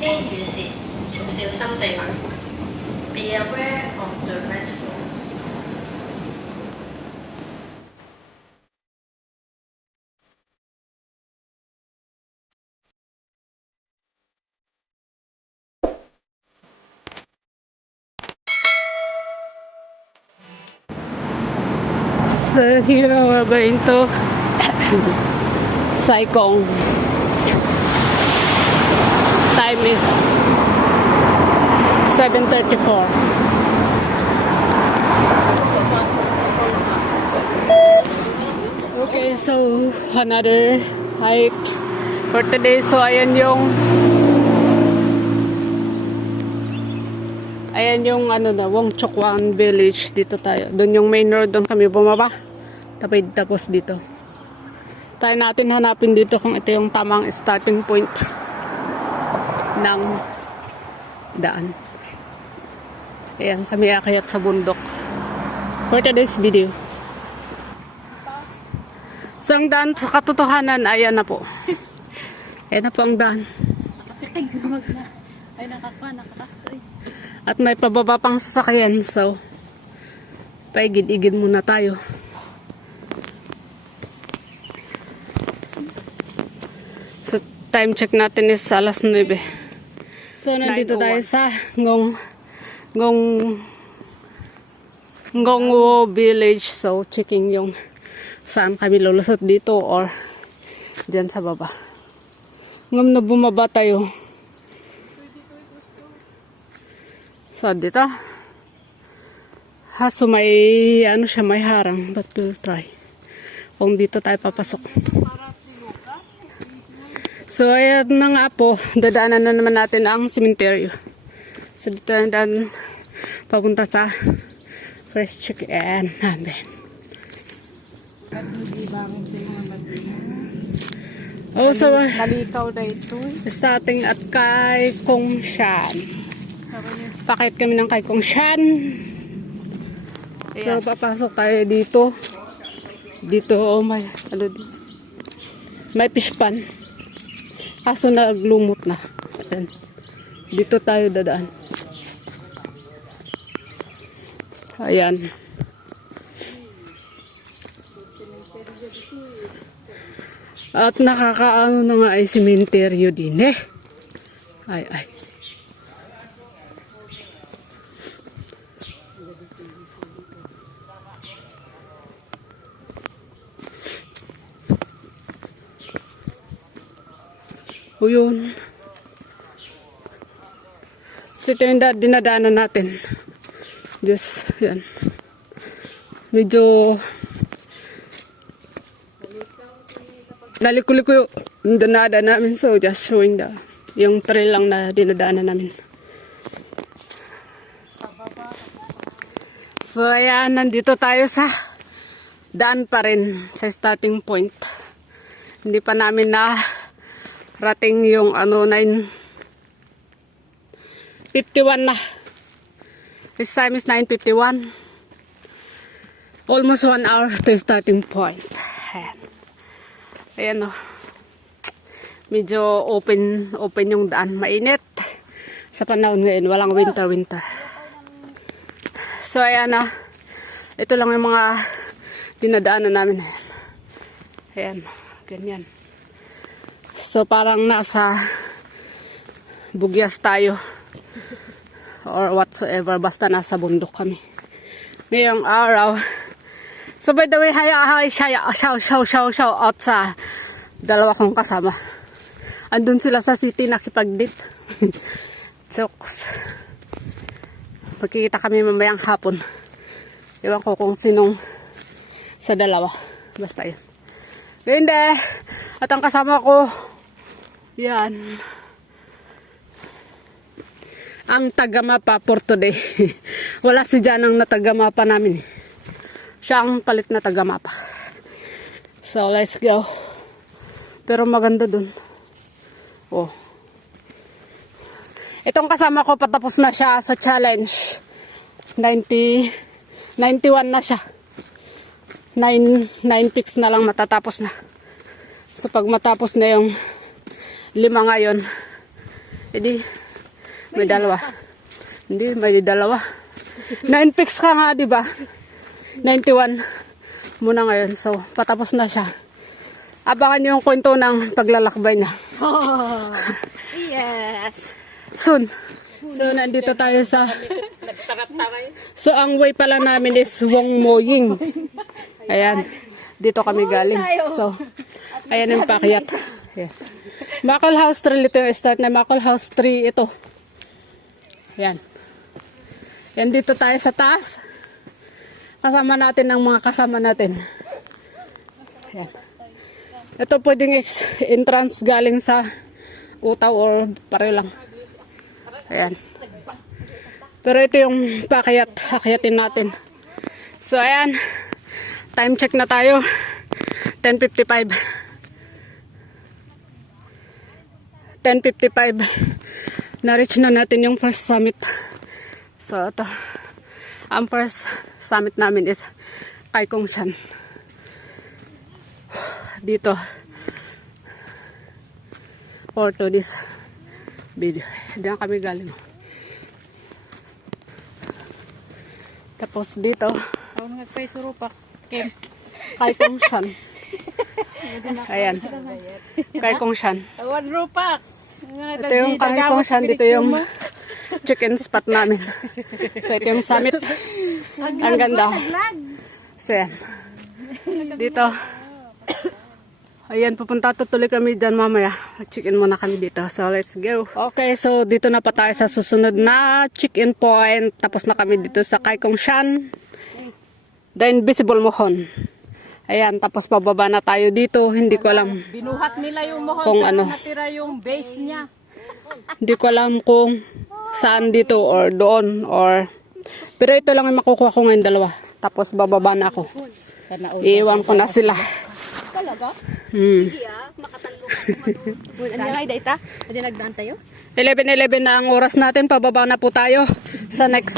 天雨時請小心地滑。Be aware of the wet floor. So here we're going to Saikong. Time is 7:34. Okay, so another hike for today. So ayan yung ano na, Wongchokwan Village. Dito tayo. Doon yung main road, doon kami bumaba. Tapos dito. Tayo natin hanapin dito kung ito yung tamang starting point ng daan. Ayan, kami akayat sa bundok. For today's video. So ang daan sa katotohanan, ayan na po. Ayan na po ang daan. Nakasikig lumag na. Ay nakakastoy. At may pababa pang sasakyan, so paigid-igid muna tayo. So time check natin is alas 9. So nandito tayo sa Ngongwo Village. So checking yung saan kami lulusot, dito or dyan sa baba. Ngam na bumaba tayo. So dito. Haso may ano siya, may harang, but we'll try. Kung dito tayo papasok. So ayan na nga po, dadaanan na naman natin ang sementeryo. So dito na daan papunta sa first check-in namin. Oh, so Nalikaw na ito. starting at Kai Kong Shan. Pakit kami ng Kai Kong Shan. So papasok tayo dito. Dito oh, may ano dito. May fish pan. Kaso naglumot na. Ayan. Dito tayo dadaan. Ayan. At nakakaano na nga ay sementeryo din eh. Ay. O yun. So ito yung dinadaanan natin. Just, yan. Medyo naliko-liko yung dinadaan namin. So just showing yung trail lang na dinadaanan namin. So ayan, nandito tayo sa daan pa rin sa starting point. Hindi pa namin na rating yung ano 9:51 na. This time is 9:51. Almost 1 hour to starting point. Ayan o. Medyo open yung daan. Mainit. Sa panahon ngayon, walang winter. So ayan na. Ito lang yung mga dinadaanan namin. Ayan. Ganyan. So parang nasa bugyas tayo. Or whatsoever. Basta nasa bundok kami. Ngayong araw. So by the way, shout out sa dalawa kong kasama. Andun sila sa city nakipag-date. Jokes. Pagkikita kami mamayang hapon. Ewan ko kung sinong sa dalawa. Basta yun. Ganda. At ang kasama ko, yan. Ang tagamapa for today. Wala si Janang na tagamapa namin. Siya ang palit na tagamapa. So let's go. Pero maganda dun. Oh. Itong kasama ko patapos na siya sa challenge. 91 na siya. 9 pics na lang matatapos na. So pag matapos na yung 5 ngayon, Edi, may dalawa. Hindi, may dalawa. 9 picks ka nga, di ba? 91 muna ngayon. So, patapos na siya. Abangan niyo yung kwento ng paglalakbay niya. Oh, yes. Soon. So, nandito tayo sa... So, ang way pala namin is Wong Moying. Ayan. Dito kami galing. So, ayan yung pakyat. Ayan. Macol House 3 ito yung start na Macol House 3 ito. Ayan. Yan dito tayo sa taas. Kasama natin ang mga kasama natin. Ayan. Ito pwedeng entrance galing sa Utaw or pareho lang. Ayan. Pero ito yung pakyat. Akyatin natin. So ayan. Time check na tayo. 10:55. 10:55. Na-reach na natin yung first summit. So ito. Ang first summit namin is Kaikongshan. Dito. For to this video. Diyan kami galing. Tapos dito. Ako nagpa-surupak. Kim. Kaikongshan. Ayan. Kaikongshan. Awan rupak. Ito yung Kaikongshan. Dito yung chicken spot namin. So ito yung summit. Ang ganda. So yan. Dito. Ayan, pupunta tuloy kami dyan mamaya. Check-in muna kami dito. So, let's go. Okay, so dito na pa tayo sa susunod na check-in point. Tapos na kami dito sa Kaikongshan. The Invisible Mohon. Ayan, tapos pababa na tayo dito. Hindi ko alam Binuhat nila yung mohon kung pero ano. natira yung base niya. Hindi ko alam kung saan dito or doon or... Pero ito lang yung makukuha ko ngayon dalawa. Tapos bababa na ako. Sana Iiwan ko na sila. talaga? Sige Makatalo ko. Ano kay data? Hindi nagdaan tayo? 11:11 na ang oras natin. Pababa na po tayo sa next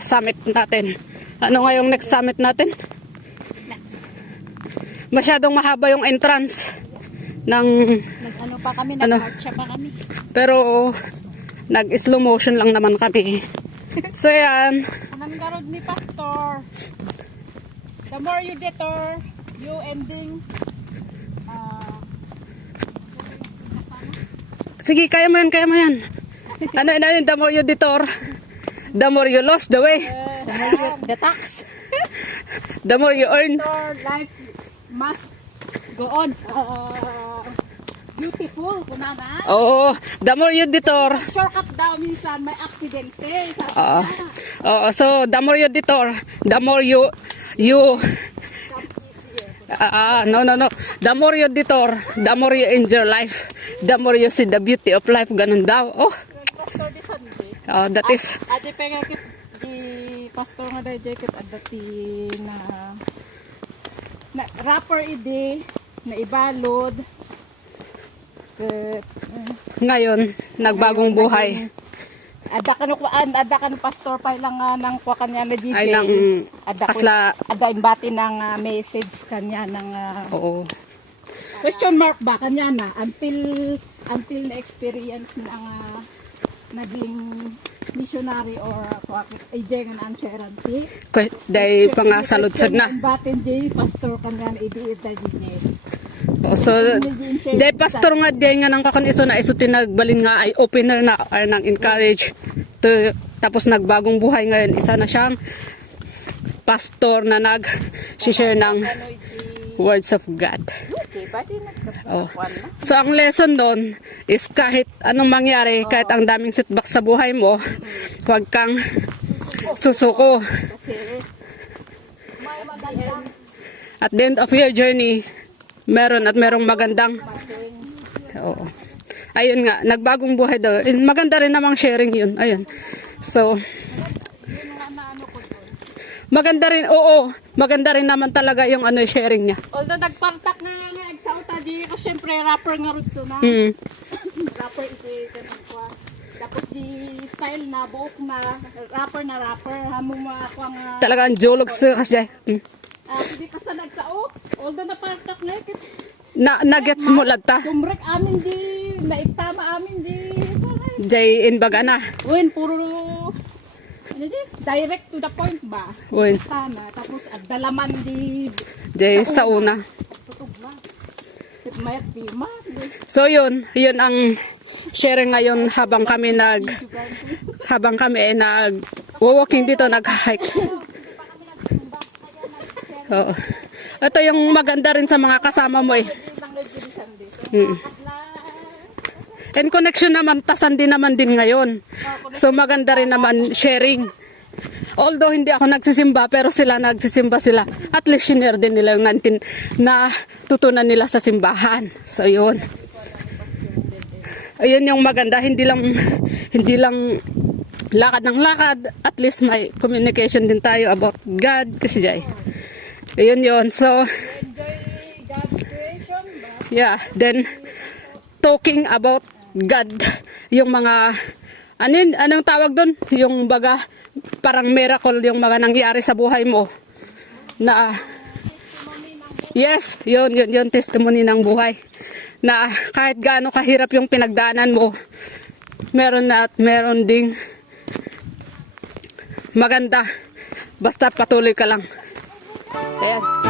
summit natin. Ano nga yung next summit natin? Masyadong mahaba yung entrance ng Nag-ano pa kami, Ano? nag-marcha pa kami. pero nag-slow motion lang naman kami. So yan. Anong garod ni Pastor? The more you detour, you ending Sige, kaya mo yan, kaya mo yan. Ano yun, the more you detour, the more you lost the way. the tax. The more you earn. Your life must go on. Beautiful, kunana. Oo, the more you detour. Shortcut daw minsan may aksidente. Oo, so the more you detour, the more you no. The more you detour, the more you enjoy life. The more you see the beauty of life. Ganun daw. Oh, Pastor di Sunday. that is. Ate pengakit di pastor nga dahil jacket at dati na rapper ide na ibalod. Ngayon, nagbagong buhay. Ada kan pastor pa lang nang kwa kanya na DJ. Ay, nang kasla. Ada imbati ng message kanya ng Oo. question mark ba kanya na until na experience ng naging missionary or ide nga uncertainty. Day pangasaludsod na. Imbatin di pastor kanya na ide DJ. So, day pastor nga day nga nang kakaniso na iso tinagbalin nga ay opener na or nang encourage to, tapos nagbagong buhay ngayon. Isa na siyang pastor na nag-share ng words of God. Oh. So, ang lesson doon is kahit anong mangyari, kahit ang daming setback sa buhay mo, huwag kang susuko. At the end of your journey, merong magandang. Oo. Ayun nga, nagbagong buhay daw. Maganda rin namang sharing yun. Ayun. So, maganda rin, oo. Maganda rin naman talaga yung sharing niya. Although nagpartak nga nagsauta di kasi syempre rapper nga rutso na. Rapper ito kanang kwa. Tapos di style na buok na rapper hamong mga nga Talagang jologs kasi. hindi pa sa nagsao. Although napartak na Nagets mo lagta. Tumrek amin di, naitama amin di. Jay inbaga na. Uwin, puro, ano di, direct to the point ba? Uwin. Tama, tapos at dalaman di, Jay sa una. tutog ba? Mayat pima. So yun ang sharing ngayon habang kami ay walking dito, nag-hike. Oo. Ito yung maganda rin sa mga kasama mo eh. And connection naman, tasan din naman din ngayon. So maganda rin naman sharing. Although hindi ako nagsisimba, pero sila nagsisimba sila. At least share din nila yung na tutunan nila sa simbahan. So yun. Ayun yung maganda, hindi lang lakad ng lakad, at least may communication din tayo about God kasi jay. Ayun yun. So yeah, then talking about God, yung mga anong tawag doon? Yung baga parang miracle yung mga nangyari sa buhay mo na yes, yun testimony ng buhay. Na kahit gaano kahirap yung pinagdaanan mo, meron na at meron ding maganda. Basta patuloy ka lang. Ayan.